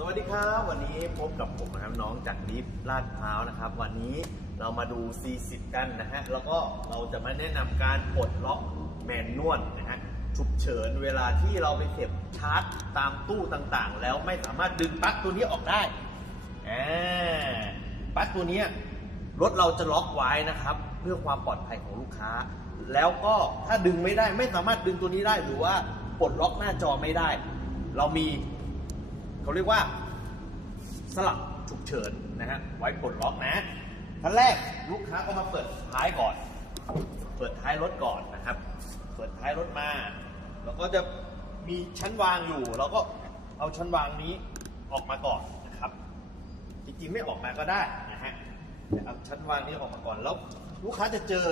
สวัสดีครับวันนี้พบกับผมนะครับน้องจากลิฟลาดพร้าวนะครับ วันนี้เรามาดู40กันนะฮะแล้วก็เราจะมาแนะนำการปลดล็อกแมนนวลนะฮะฉุกเฉินเวลาที่เราไปเสียบชาร์จตามตู้ต่างๆ แล้วไม่สามารถดึงปลั๊กตัวนี้ออกได้อ่าปลั๊กตัวนี้รถเราจะล็อกไว้นะครับ เพื่อความปลอดภัยของลูกค้า แล้วก็ถ้าดึงไม่ได้ไม่สามารถดึงตัวนี้ได้หรือว่าปลดล็อกหน้าจอไม่ได้ เรามี เขาเรียกว่าสลักฉุกเฉินนะฮะไว้ปลดล็อกนะขั้นแรกลูกค้าก็มาเปิดท้ายก่อน เปิดท้ายรถก่อนนะครับ เปิดท้ายรถมาแล้วก็จะมีชั้นวางอยู่เราก็เอาชั้นวางนี้ออกมาก่อนนะครับ จริงๆไม่ออกมาก็ได้นะฮะแต่เอาชั้นวางนี้ออกมาก่อนแล้วลูกค้าจะเจอ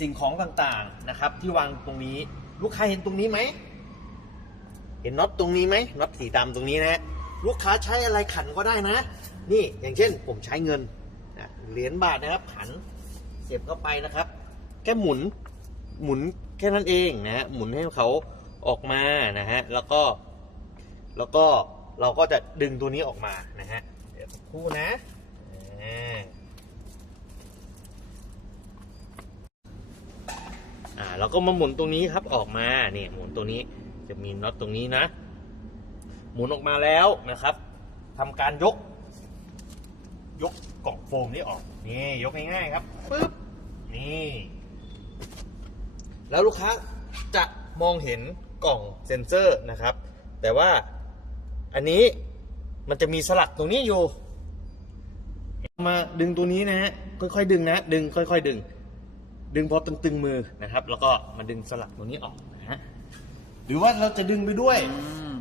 สิ่งของต่างๆนะครับ ที่วางตรงนี้ลูกค้าเห็นตรงนี้ไหม เห็นน็อตตรงนี้ไหมน็อตสีดำตรงนี้นะฮะลูกค้าใช้อะไรขันก็ได้นะ นี่อย่างเช่นผมใช้เงินนะเหรียญบาทนะครับ ขันเสียบเข้าไปนะครับ แค่หมุนหมุนแค่นั้นเองนะฮะหมุนให้เขาออกมานะฮะแล้วก็ แล้วก็เราก็จะดึงตัวนี้ออกมานะฮะเดี๋ยวคู่นะอ่าเราก็มาหมุนตรงนี้ครับออกมาเนี่ยหมุนตัวนี้ จะมีน็อตตรงนี้นะ หมุนออกมาแล้วนะครับทำการยก ยกกล่องโฟมนี้ออก นี่ยกง่ายๆครับปึ๊บนี่ แล้วลูกค้าจะมองเห็นกล่องเซ็นเซอร์นะครับ แต่ว่าอันนี้มันจะมีสลักตรงนี้อยู่ มาดึงตัวนี้นะฮะค่อยๆดึงนะ ดึงค่อย ๆ ดึง ดึงพอตึงๆมือนะครับ แล้วก็มาดึงสลักตรงนี้ออกนะฮะ รือว่าเราจะดึงไปด้วย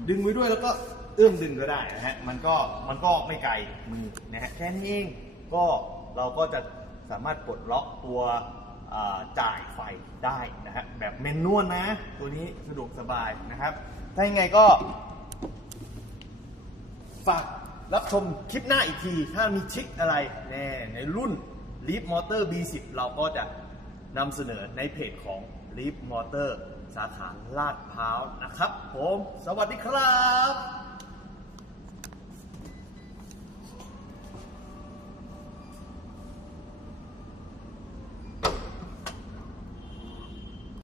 ดึงไปด้วยแล้วก็เอื้อมดึงก็ได้นะฮะมันก็มันก็ไม่ไกลมือนะฮะแค่นี้เองก็เราก็จะสามารถปลดล็อกตัวอ่าจ่ายไฟได้นะฮะแบบเมนนวลนะ ตัวนี้สะดวกสบายนะครับ ถ้ายังไงก็ ฝากรับชมคลิปหน้าอีกที ถ้ามีทริคอะไรแน่ในรุ่น Leap Motor B10 เราก็จะนำเสนอในเพจของ ลิฟมอเตอร์ สาขาลาดพร้าวนะครับ ผม สวัสดีครับ